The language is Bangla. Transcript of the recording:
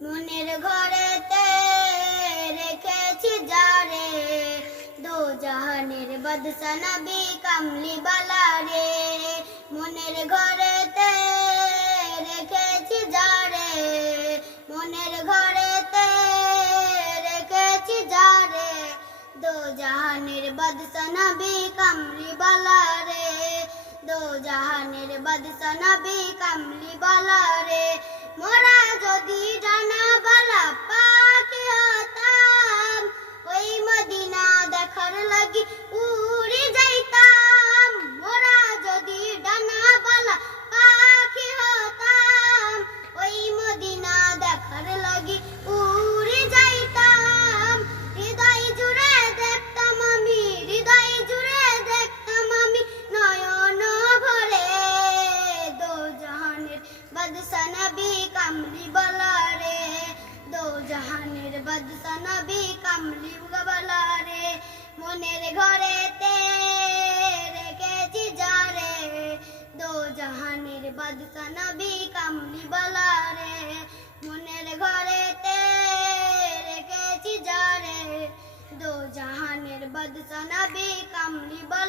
মনের ঘরেতে রেখেছি যারে। দো জাহানের বাদশা নবী কামলি বালা রে মনের ঘরেতে রেখেছি যারে। মনের ঘরেতে রেখেছি যারে। দো জাহানের বাদশা নবী কামলি বালা রে দো জাহানের বাদশা নবী কামলি বালা রে মোরা নবী কামলি বলা রে দো জাহানের বাদশা নবী কামলি বলা রে মনের ঘরেতে রেখেছি যারে দো জাহানের বাদশা নবী কামলি বলা রে মনের ঘরেতে রেখেছি যারে দো জাহানের বাদশা নবী কামলি বলা রে আসসালামু আলাইকুম